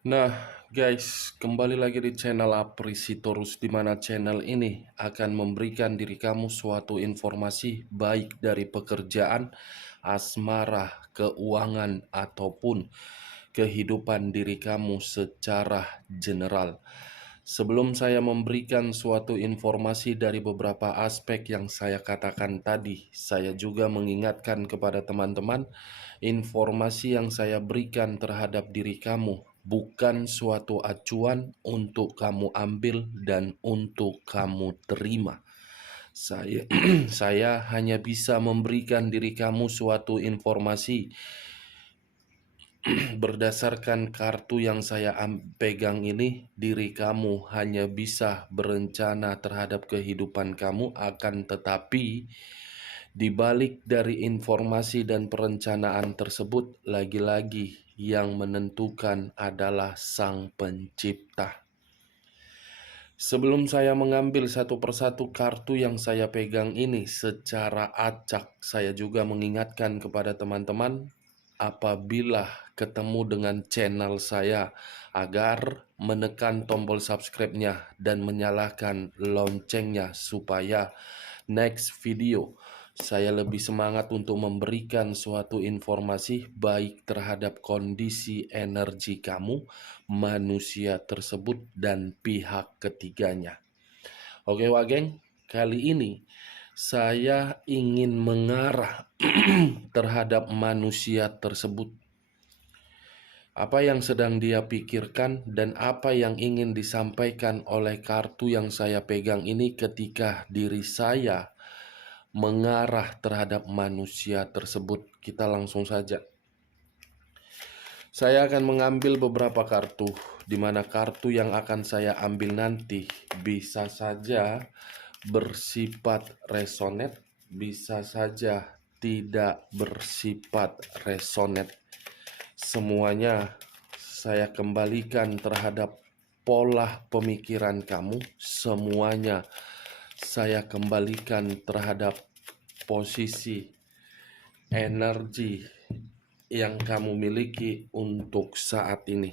Nah, guys, kembali lagi di channel Aprisitorus, di mana channel ini akan memberikan diri kamu suatu informasi baik dari pekerjaan, asmara, keuangan, ataupun kehidupan diri kamu secara general. Sebelum saya memberikan suatu informasi dari beberapa aspek yang saya katakan tadi, saya juga mengingatkan kepada teman-teman, informasi yang saya berikan terhadap diri kamu bukan suatu acuan untuk kamu ambil dan untuk kamu terima. Saya saya hanya bisa memberikan diri kamu suatu informasi berdasarkan kartu yang saya pegang ini. Diri kamu hanya bisa berencana terhadap kehidupan kamu, akan tetapi di balik dari informasi dan perencanaan tersebut, lagi-lagi yang menentukan adalah Sang Pencipta. Sebelum saya mengambil satu persatu kartu yang saya pegang ini secara acak, saya juga mengingatkan kepada teman-teman apabila ketemu dengan channel saya agar menekan tombol subscribe-nya dan menyalakan loncengnya supaya next video saya lebih semangat untuk memberikan suatu informasi baik terhadap kondisi energi kamu, manusia tersebut, dan pihak ketiganya. Oke, Wageng, kali ini saya ingin mengarah terhadap manusia tersebut. Apa yang sedang dia pikirkan dan apa yang ingin disampaikan oleh kartu yang saya pegang ini ketika diri saya mengarah terhadap manusia tersebut. Kita langsung saja. Saya akan mengambil beberapa kartu, di mana kartu yang akan saya ambil nanti bisa saja bersifat resonate, bisa saja tidak bersifat resonate. Semuanya saya kembalikan terhadap pola pemikiran kamu, semuanya saya kembalikan terhadap posisi energi yang kamu miliki untuk saat ini.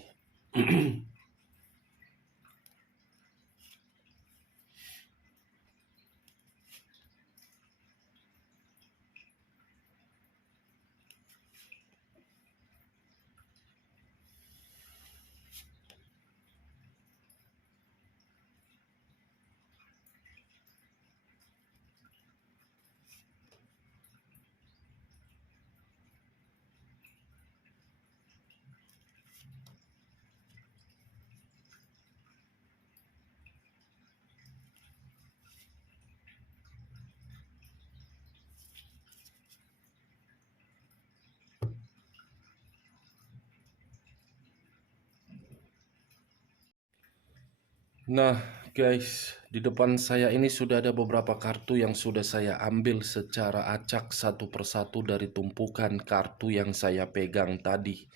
Nah, guys, di depan saya ini sudah ada beberapa kartu yang sudah saya ambil secara acak satu persatu dari tumpukan kartu yang saya pegang tadi.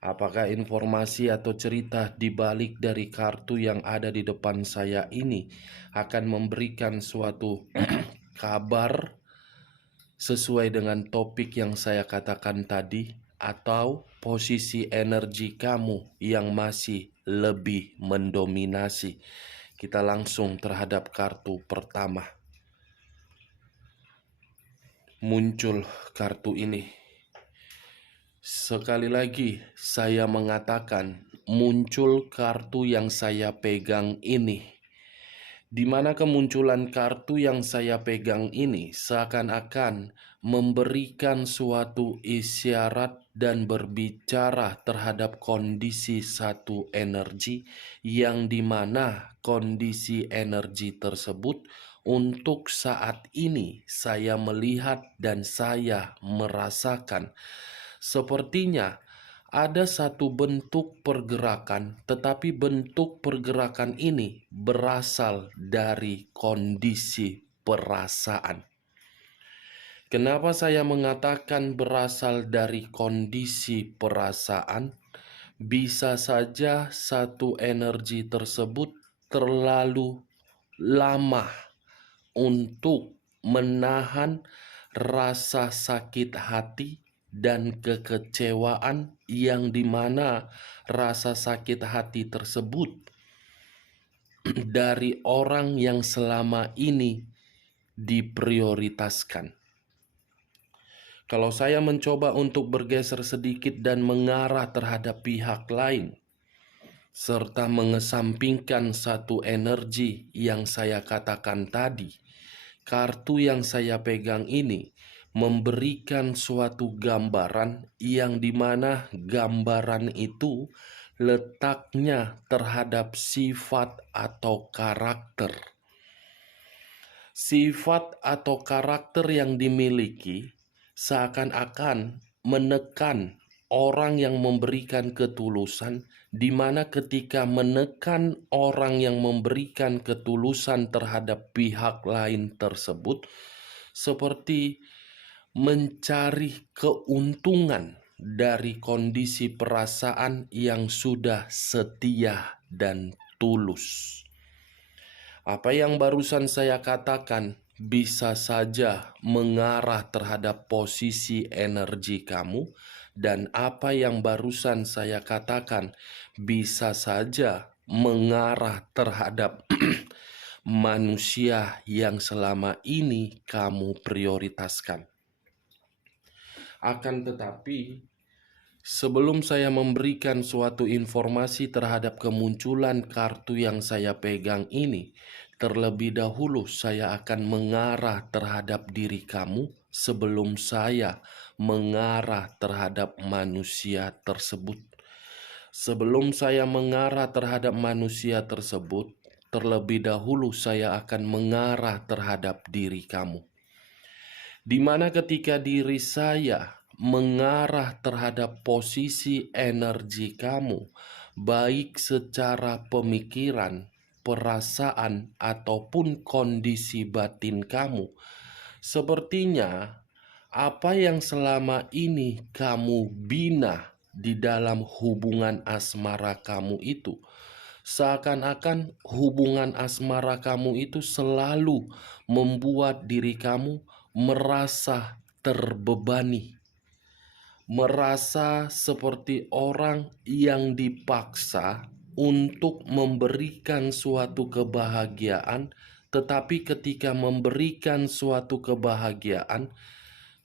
Apakah informasi atau cerita di balik dari kartu yang ada di depan saya ini akan memberikan suatu kabar sesuai dengan topik yang saya katakan tadi, atau posisi energi kamu yang masih lebih mendominasi? Kita langsung terhadap kartu pertama. Muncul kartu ini. Sekali lagi saya mengatakan, muncul kartu yang saya pegang ini. Di mana kemunculan kartu yang saya pegang ini seakan-akan memberikan suatu isyarat dan berbicara terhadap kondisi satu energi, yang dimana kondisi energi tersebut untuk saat ini saya melihat dan saya merasakan sepertinya ada satu bentuk pergerakan, tetapi bentuk pergerakan ini berasal dari kondisi perasaan. Kenapa saya mengatakan berasal dari kondisi perasaan? Bisa saja satu energi tersebut terlalu lama untuk menahan rasa sakit hati, dan kekecewaan yang dimana rasa sakit hati tersebut dari orang yang selama ini diprioritaskan. Kalau saya mencoba untuk bergeser sedikit dan mengarah terhadap pihak lain, serta mengesampingkan satu energi yang saya katakan tadi, kartu yang saya pegang ini memberikan suatu gambaran yang dimana gambaran itu letaknya terhadap sifat atau karakter. Sifat atau karakter yang dimiliki seakan-akan menekan orang yang memberikan ketulusan, di mana ketika menekan orang yang memberikan ketulusan terhadap pihak lain tersebut, seperti mencari keuntungan dari kondisi perasaan yang sudah setia dan tulus. Apa yang barusan saya katakan bisa saja mengarah terhadap posisi energi kamu, dan apa yang barusan saya katakan bisa saja mengarah terhadap manusia yang selama ini kamu prioritaskan. Akan tetapi, sebelum saya memberikan suatu informasi terhadap kemunculan kartu yang saya pegang ini, terlebih dahulu saya akan mengarah terhadap diri kamu sebelum saya mengarah terhadap manusia tersebut. Sebelum saya mengarah terhadap manusia tersebut, terlebih dahulu saya akan mengarah terhadap diri kamu. Di mana ketika diri saya mengarah terhadap posisi energi kamu, baik secara pemikiran, perasaan, ataupun kondisi batin kamu, sepertinya apa yang selama ini kamu bina di dalam hubungan asmara kamu itu, seakan-akan hubungan asmara kamu itu selalu membuat diri kamu merasa terbebani, merasa seperti orang yang dipaksa untuk memberikan suatu kebahagiaan, tetapi ketika memberikan suatu kebahagiaan,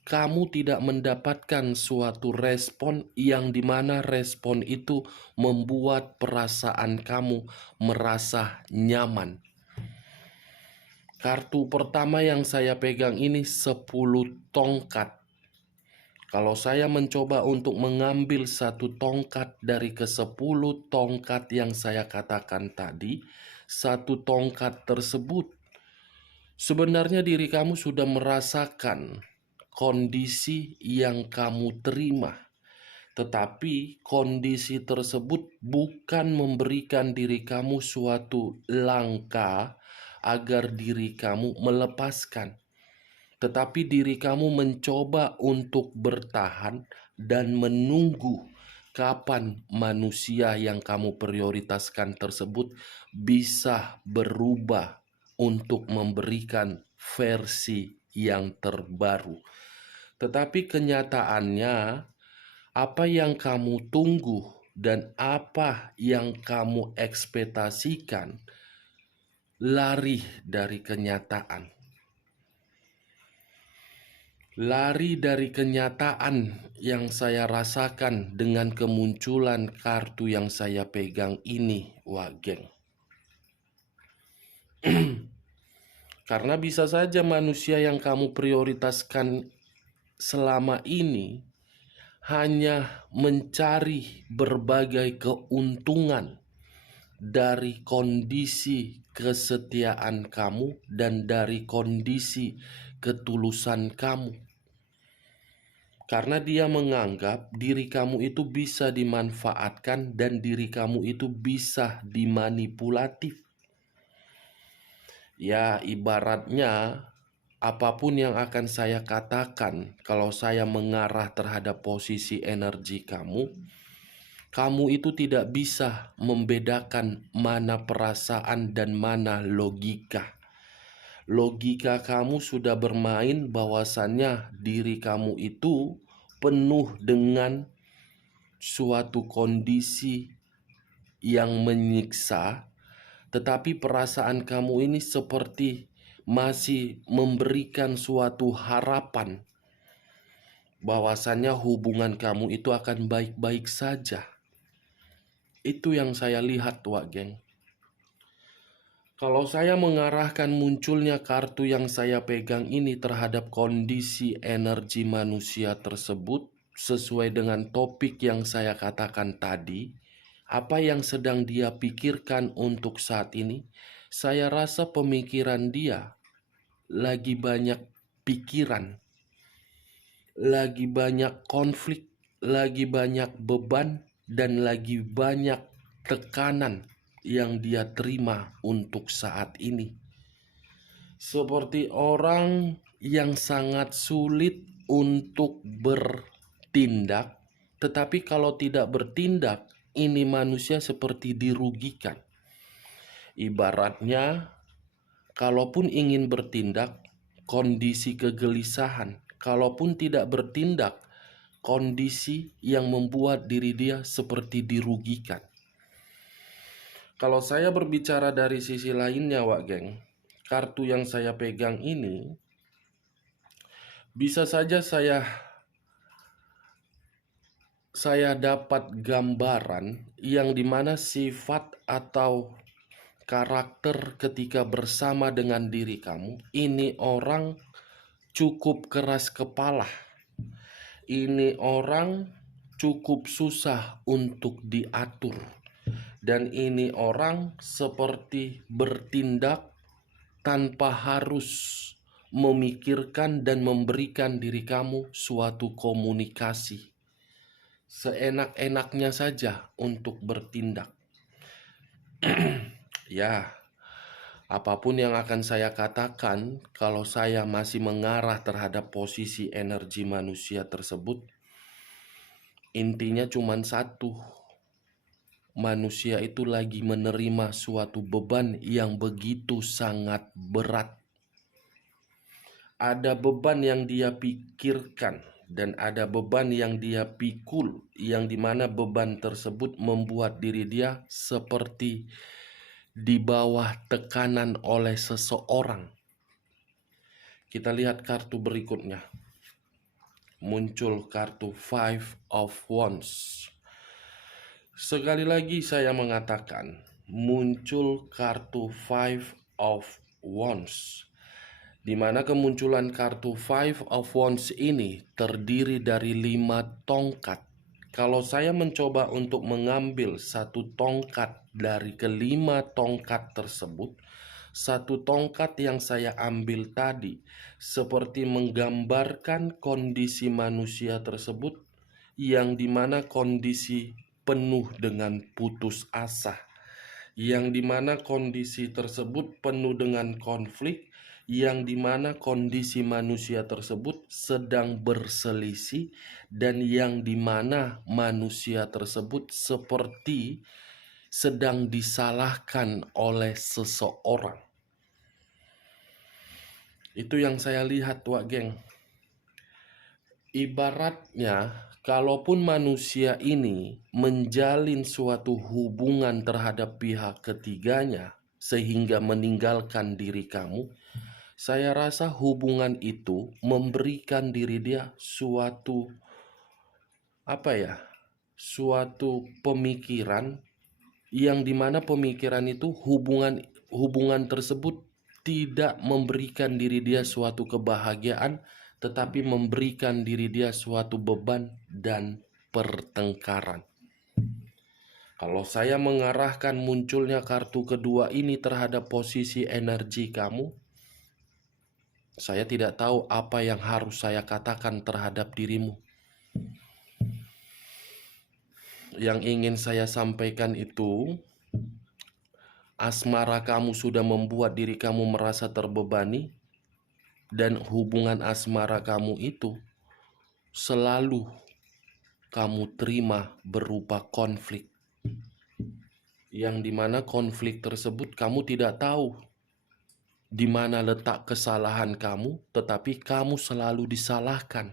kamu tidak mendapatkan suatu respon yang dimana respon itu membuat perasaan kamu merasa nyaman. Kartu pertama yang saya pegang ini 10 tongkat. Kalau saya mencoba untuk mengambil satu tongkat dari ke-10 tongkat yang saya katakan tadi, satu tongkat tersebut, sebenarnya diri kamu sudah merasakan kondisi yang kamu terima. Tetapi kondisi tersebut bukan memberikan diri kamu suatu langkah agar diri kamu melepaskan, tetapi diri kamu mencoba untuk bertahan dan menunggu kapan manusia yang kamu prioritaskan tersebut bisa berubah untuk memberikan versi yang terbaru. Tetapi kenyataannya, apa yang kamu tunggu dan apa yang kamu ekspektasikan lari dari kenyataan. Lari dari kenyataan yang saya rasakan dengan kemunculan kartu yang saya pegang ini, Wak Geng. Karena bisa saja manusia yang kamu prioritaskan selama ini hanya mencari berbagai keuntungan dari kondisi kesetiaan kamu dan dari kondisi ketulusan kamu. Karena dia menganggap diri kamu itu bisa dimanfaatkan dan diri kamu itu bisa dimanipulatif. Ya, ibaratnya apapun yang akan saya katakan kalau saya mengarah terhadap posisi energi kamu, kamu itu tidak bisa membedakan mana perasaan dan mana logika. Logika kamu sudah bermain bahwasannya diri kamu itu penuh dengan suatu kondisi yang menyiksa, tetapi perasaan kamu ini seperti masih memberikan suatu harapan bahwasannya hubungan kamu itu akan baik-baik saja. Itu yang saya lihat, Wak Geng. Kalau saya mengarahkan munculnya kartu yang saya pegang ini terhadap kondisi energi manusia tersebut, sesuai dengan topik yang saya katakan tadi, apa yang sedang dia pikirkan untuk saat ini, saya rasa pemikiran dia lagi banyak pikiran, lagi banyak konflik, lagi banyak beban, dan lagi banyak tekanan yang dia terima untuk saat ini. Seperti orang yang sangat sulit untuk bertindak, tetapi kalau tidak bertindak, ini manusia seperti dirugikan. Ibaratnya, kalaupun ingin bertindak, kondisi kegelisahan. Kalaupun tidak bertindak, kondisi yang membuat diri dia seperti dirugikan. Kalau saya berbicara dari sisi lainnya, Wak Geng, kartu yang saya pegang ini bisa saja saya dapat gambaran yang dimana sifat atau karakter ketika bersama dengan diri kamu, ini orang cukup keras kepala. Ini orang cukup susah untuk diatur. Dan ini orang seperti bertindak tanpa harus memikirkan dan memberikan diri kamu suatu komunikasi. Seenak-enaknya saja untuk bertindak. Ya, apapun yang akan saya katakan, kalau saya masih mengarah terhadap posisi energi manusia tersebut, intinya cuma satu. Manusia itu lagi menerima suatu beban yang begitu sangat berat. Ada beban yang dia pikirkan dan ada beban yang dia pikul, yang dimana beban tersebut membuat diri dia seperti di bawah tekanan oleh seseorang. Kita lihat kartu berikutnya. Muncul kartu Five of Wands. Sekali lagi saya mengatakan, muncul kartu Five of Wands, di mana kemunculan kartu Five of Wands ini terdiri dari 5 tongkat. Kalau saya mencoba untuk mengambil satu tongkat dari kelima tongkat tersebut, satu tongkat yang saya ambil tadi seperti menggambarkan kondisi manusia tersebut yang dimana kondisi penuh dengan putus asa, yang dimana kondisi tersebut penuh dengan konflik, yang dimana kondisi manusia tersebut sedang berselisih, dan yang dimana manusia tersebut seperti sedang disalahkan oleh seseorang. Itu yang saya lihat, Wak Geng. Ibaratnya, kalaupun manusia ini menjalin suatu hubungan terhadap pihak ketiganya sehingga meninggalkan diri kamu, saya rasa hubungan itu memberikan diri dia suatu suatu pemikiran yang dimana pemikiran itu hubungan tersebut tidak memberikan diri dia suatu kebahagiaan, tetapi memberikan diri dia suatu beban dan pertengkaran. Kalau saya mengarahkan munculnya kartu kedua ini terhadap posisi energi kamu, saya tidak tahu apa yang harus saya katakan terhadap dirimu. Yang ingin saya sampaikan itu, asmara kamu sudah membuat diri kamu merasa terbebani, dan hubungan asmara kamu itu selalu kamu terima berupa konflik, yang dimana konflik tersebut kamu tidak tahu di mana letak kesalahan kamu, tetapi kamu selalu disalahkan.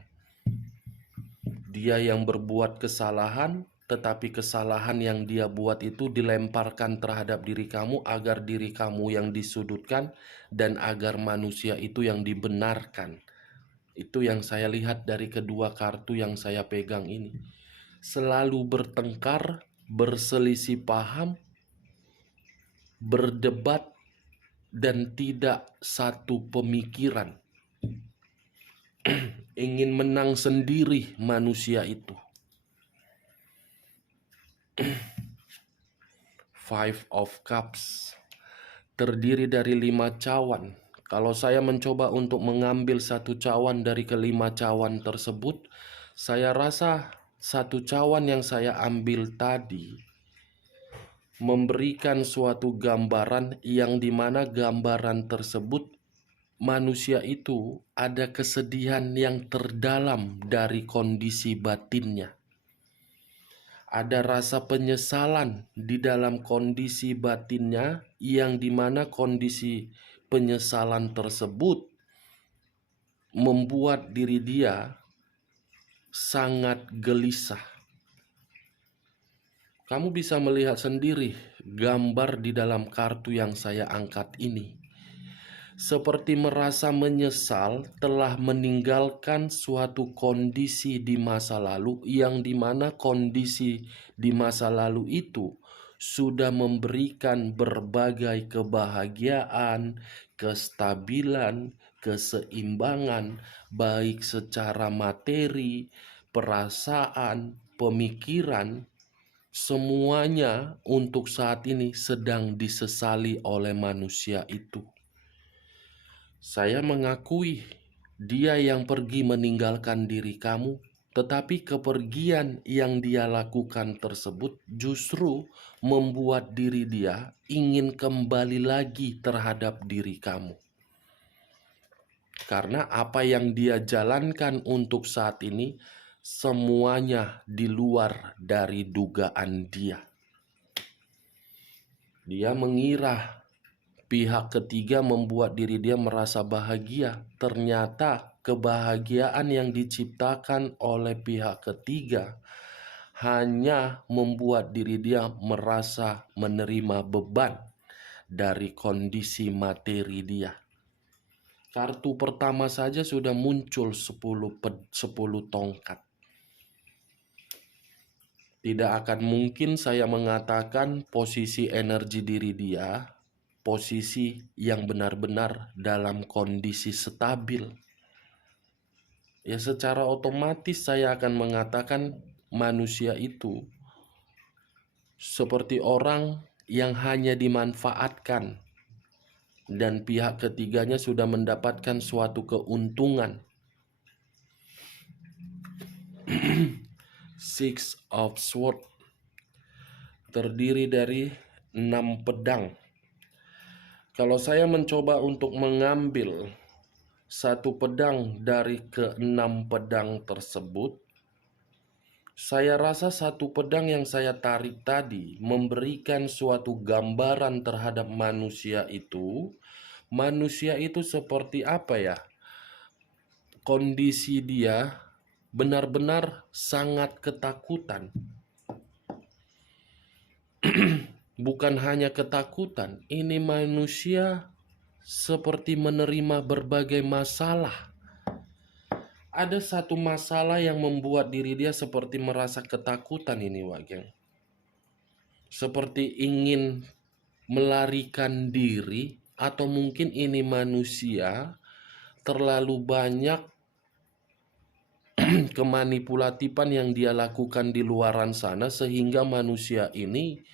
Dia yang berbuat kesalahan, tetapi kesalahan yang dia buat itu dilemparkan terhadap diri kamu agar diri kamu yang disudutkan dan agar manusia itu yang dibenarkan. Itu yang saya lihat dari kedua kartu yang saya pegang ini. Selalu bertengkar, berselisih paham, berdebat, dan tidak satu pemikiran. Ingin menang sendiri manusia itu. Five of Cups terdiri dari 5 cawan. Kalau saya mencoba untuk mengambil satu cawan dari kelima cawan tersebut, saya rasa satu cawan yang saya ambil tadi memberikan suatu gambaran yang dimana gambaran tersebut manusia itu ada kesedihan yang terdalam dari kondisi batinnya. Ada rasa penyesalan di dalam kondisi batinnya yang dimana kondisi penyesalan tersebut membuat diri dia sangat gelisah. Kamu bisa melihat sendiri gambar di dalam kartu yang saya angkat ini. Seperti merasa menyesal telah meninggalkan suatu kondisi di masa lalu yang dimana kondisi di masa lalu itu sudah memberikan berbagai kebahagiaan, kestabilan, keseimbangan, baik secara materi, perasaan, pemikiran, semuanya untuk saat ini sedang disesali oleh manusia itu. Saya mengakui dia yang pergi meninggalkan diri kamu, tetapi kepergian yang dia lakukan tersebut justru membuat diri dia ingin kembali lagi terhadap diri kamu. Karena apa yang dia jalankan untuk saat ini semuanya di luar dari dugaan dia. Dia mengira pihak ketiga membuat diri dia merasa bahagia. Ternyata kebahagiaan yang diciptakan oleh pihak ketiga hanya membuat diri dia merasa menerima beban dari kondisi materi dia. Kartu pertama saja sudah muncul 10 tongkat. Tidak akan mungkin saya mengatakan posisi energi diri dia posisi yang benar-benar dalam kondisi stabil. Ya, secara otomatis saya akan mengatakan manusia itu seperti orang yang hanya dimanfaatkan dan pihak ketiganya sudah mendapatkan suatu keuntungan. Six of Swords terdiri dari 6 pedang. Kalau saya mencoba untuk mengambil satu pedang dari ke-6 pedang tersebut, saya rasa satu pedang yang saya tarik tadi memberikan suatu gambaran terhadap manusia itu. Manusia itu seperti apa ya? Kondisi dia benar-benar sangat ketakutan. Bukan hanya ketakutan, ini manusia seperti menerima berbagai masalah. Ada satu masalah yang membuat diri dia seperti merasa ketakutan ini, Wageng. Seperti ingin melarikan diri, atau mungkin ini manusia terlalu banyak kemanipulatifan yang dia lakukan di luaran sana sehingga manusia ini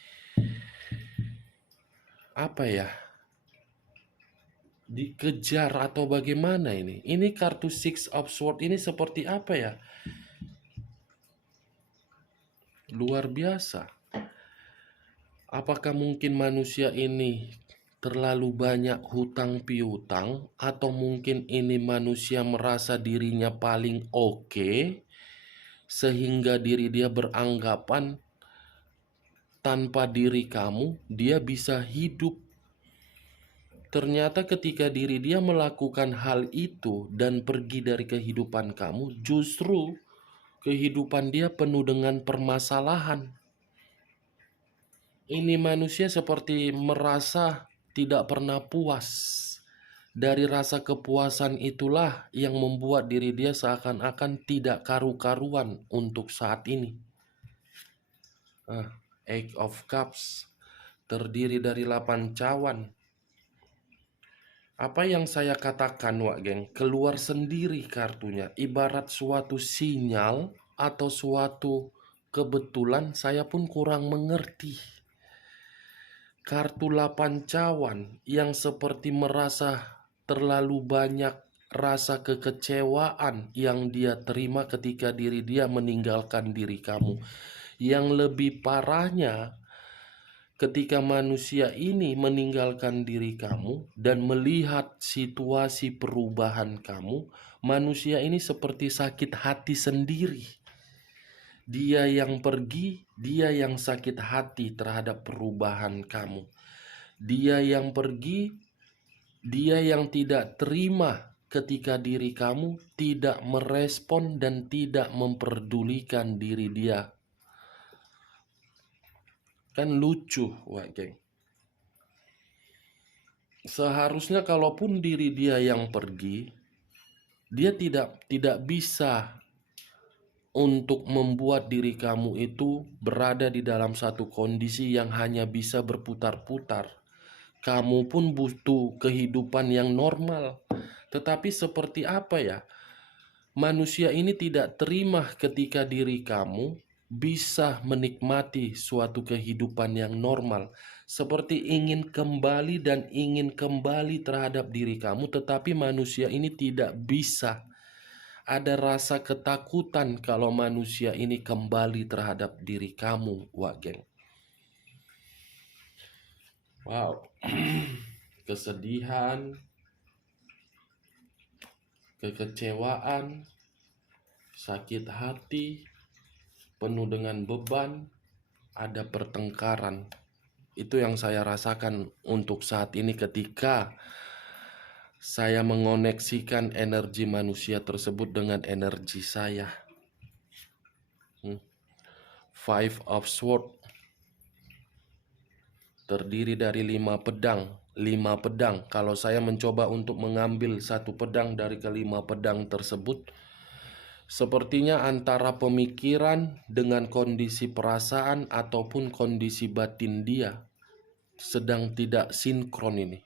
dikejar atau bagaimana ini? Ini kartu Six of Swords ini seperti apa ya? Luar biasa. Apakah mungkin manusia ini terlalu banyak hutang piutang, atau mungkin ini manusia merasa dirinya paling oke sehingga diri dia beranggapan tanpa diri kamu dia bisa hidup. Ternyata ketika diri dia melakukan hal itu dan pergi dari kehidupan kamu, justru kehidupan dia penuh dengan permasalahan. Ini manusia seperti merasa tidak pernah puas. Dari rasa kepuasan itulah yang membuat diri dia seakan-akan tidak karu-karuan untuk saat ini. Eight of Cups terdiri dari 8 cawan. Apa yang saya katakan, Wak Geng, keluar sendiri kartunya. Ibarat suatu sinyal atau suatu kebetulan, saya pun kurang mengerti. Kartu 8 cawan yang seperti merasa terlalu banyak rasa kekecewaan yang dia terima ketika diri dia meninggalkan diri kamu. Yang lebih parahnya, ketika manusia ini meninggalkan diri kamu dan melihat situasi perubahan kamu, manusia ini seperti sakit hati sendiri. Dia yang pergi, dia yang sakit hati terhadap perubahan kamu. Dia yang pergi, dia yang tidak terima ketika diri kamu tidak merespon dan tidak memperdulikan diri dia. Kan lucu, Wak Geng. Seharusnya kalaupun diri dia yang pergi, dia tidak bisa untuk membuat diri kamu itu berada di dalam satu kondisi yang hanya bisa berputar-putar. Kamu pun butuh kehidupan yang normal. Tetapi seperti apa ya? Manusia ini tidak terima ketika diri kamu bisa menikmati suatu kehidupan yang normal. Seperti ingin kembali dan ingin kembali terhadap diri kamu, tetapi manusia ini tidak bisa. Ada rasa ketakutan kalau manusia ini kembali terhadap diri kamu, Wak Geng. Wow. Kesedihan, kekecewaan, sakit hati, penuh dengan beban, ada pertengkaran. Itu yang saya rasakan untuk saat ini ketika saya mengoneksikan energi manusia tersebut dengan energi saya. Five of Swords terdiri dari 5 pedang. 5 pedang. Kalau saya mencoba untuk mengambil satu pedang dari kelima pedang tersebut, sepertinya antara pemikiran dengan kondisi perasaan ataupun kondisi batin dia sedang tidak sinkron ini.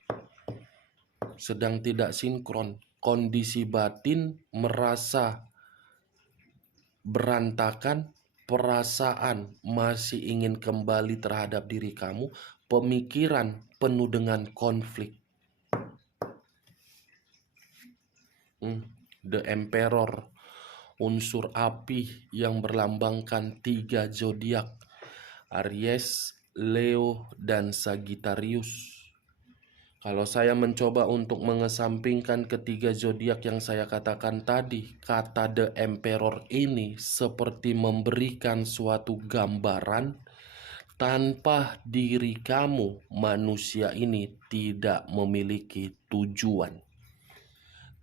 Sedang tidak sinkron. Kondisi batin merasa berantakan, perasaan masih ingin kembali terhadap diri kamu, pemikiran penuh dengan konflik. The Emperor, unsur api yang berlambangkan 3 zodiak, Aries, Leo, dan Sagittarius. Kalau saya mencoba untuk mengesampingkan ketiga zodiak yang saya katakan tadi, kata The Emperor ini seperti memberikan suatu gambaran tanpa diri kamu, manusia ini tidak memiliki tujuan.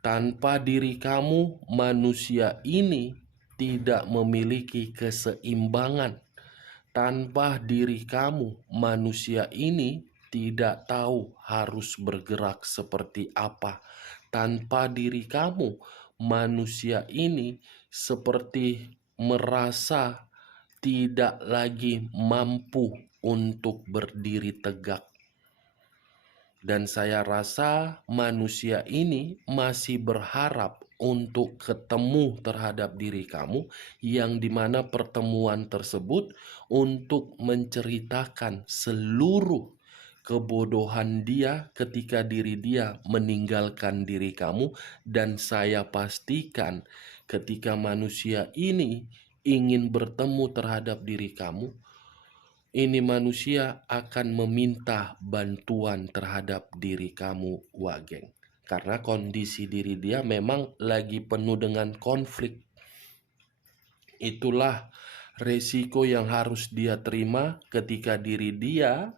Tanpa diri kamu, manusia ini tidak memiliki keseimbangan. Tanpa diri kamu, manusia ini tidak tahu harus bergerak seperti apa. Tanpa diri kamu, manusia ini seperti merasa tidak lagi mampu untuk berdiri tegak. Dan saya rasa manusia ini masih berharap untuk ketemu terhadap diri kamu, yang dimana pertemuan tersebut untuk menceritakan seluruh kebodohan dia ketika diri dia meninggalkan diri kamu. Dan saya pastikan ketika manusia ini ingin bertemu terhadap diri kamu, ini manusia akan meminta bantuan terhadap diri kamu, Wak Geng. Karena kondisi diri dia memang lagi penuh dengan konflik. Itulah resiko yang harus dia terima ketika diri dia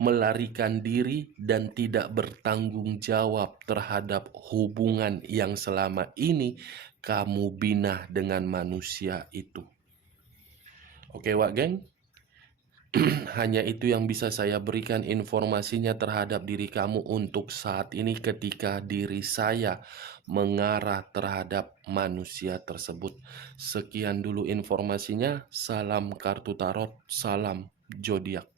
melarikan diri, dan tidak bertanggung jawab terhadap hubungan yang selama ini kamu bina dengan manusia itu. Oke, Wak Geng? Hanya itu yang bisa saya berikan informasinya terhadap diri kamu untuk saat ini ketika diri saya mengarah terhadap manusia tersebut. Sekian dulu informasinya. Salam kartu tarot, salam zodiak.